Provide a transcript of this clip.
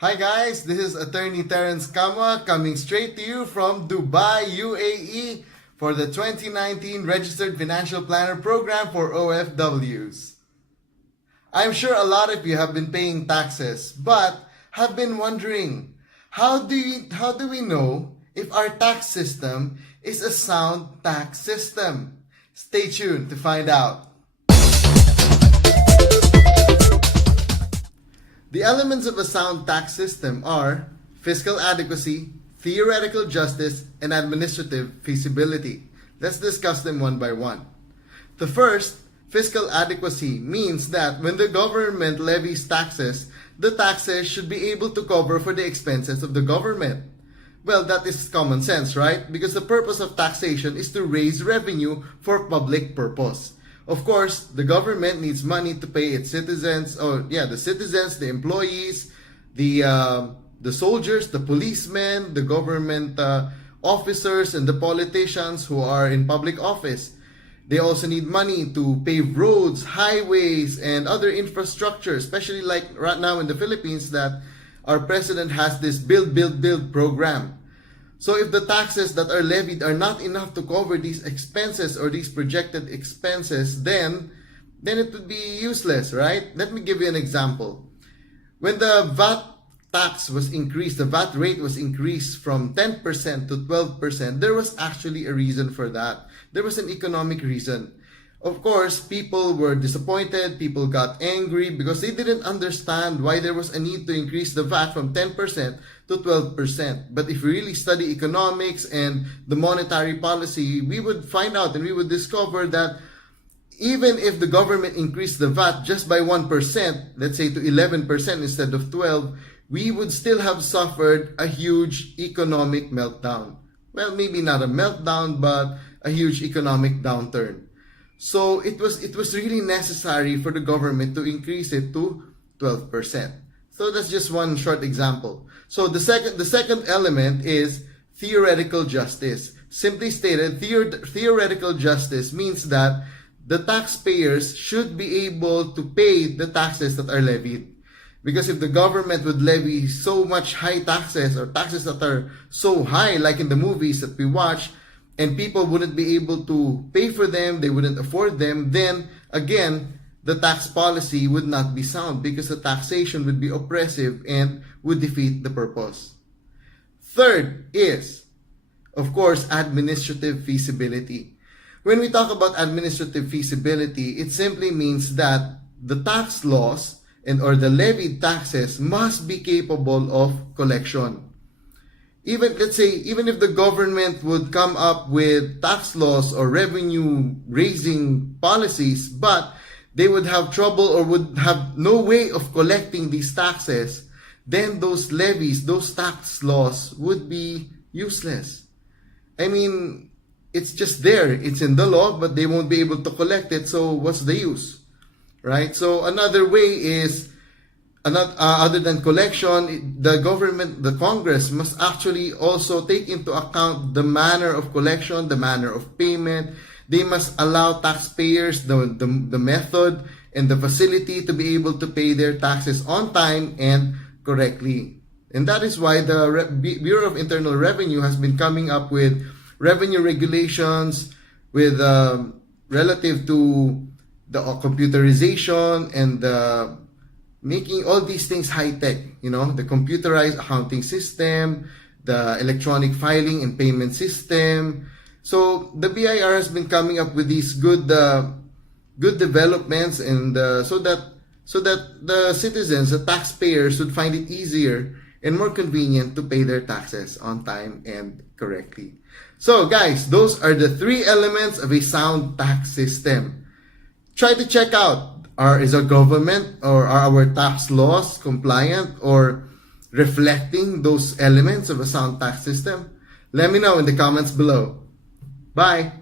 Hi guys, this is Attorney Terence Kamwa coming straight to you from Dubai, UAE for the 2019 Registered Financial Planner Program for OFWs. I'm sure a lot of you have been paying taxes, but have been wondering, how do we know if our tax system is a sound tax system? Stay tuned to find out. The elements of a sound tax system are fiscal adequacy, theoretical justice, and administrative feasibility. Let's discuss them one by one. The first, fiscal adequacy, means that when the government levies taxes, the taxes should be able to cover for the expenses of the government. Well, that is common sense, right? Because the purpose of taxation is to raise revenue for public purpose. Of course, the government needs money to pay its citizens, the citizens, the employees, the soldiers, the policemen, the government officers, and the politicians who are in public office. They also need money to pave roads, highways, and other infrastructure, especially like right now in the Philippines that our president has this build, build, build program. So if the taxes that are levied are not enough to cover these expenses or these projected expenses, then it would be useless, right? Let me give you an example. When the VAT tax was increased, the VAT rate was increased from 10% to 12%, there was actually a reason for that. There was an economic reason. Of course, people were disappointed, people got angry because they didn't understand why there was a need to increase the VAT from 10% to 12%. But if we really study economics and the monetary policy, we would find out and we would discover that even if the government increased the VAT just by 1%, let's say to 11% instead of 12%, we would still have suffered a huge economic meltdown. Well, maybe not a meltdown, but a huge economic downturn. So it was really necessary for the government to increase it to 12%. So that's just one short example. So the second element is theoretical justice. Simply stated, theoretical justice means that the taxpayers should be able to pay the taxes that are levied. Because if the government would levy so much high taxes or taxes that are so high, like in the movies that we watch, and people wouldn't be able to pay for them, they wouldn't afford them, then again, the tax policy would not be sound because the taxation would be oppressive and would defeat the purpose. Third is, of course, administrative feasibility. When we talk about administrative feasibility, it simply means that the tax laws or the levied taxes must be capable of collection. Even if the government would come up with tax laws or revenue raising policies, but they would have trouble or would have no way of collecting these taxes, then those levies, those tax laws would be useless. I mean, it's just there. It's in the law, but they won't be able to collect it. So what's the use, right? So another way is, other than collection, the government, the Congress must actually also take into account the manner of collection, the manner of payment. They must allow taxpayers the method and the facility to be able to pay their taxes on time and correctly. And that is why the Bureau of Internal Revenue has been coming up with revenue regulations with relative to the computerization and making all these things high-tech, the computerized accounting system, the electronic filing and payment system. So the BIR has been coming up with these good developments, and so that the citizens, the taxpayers, would find it easier and more convenient to pay their taxes on time and correctly. So guys, those are the three elements of a sound tax system. Try to check out, is our government or are our tax laws compliant or reflecting those elements of a sound tax system? Let me know in the comments below. Bye!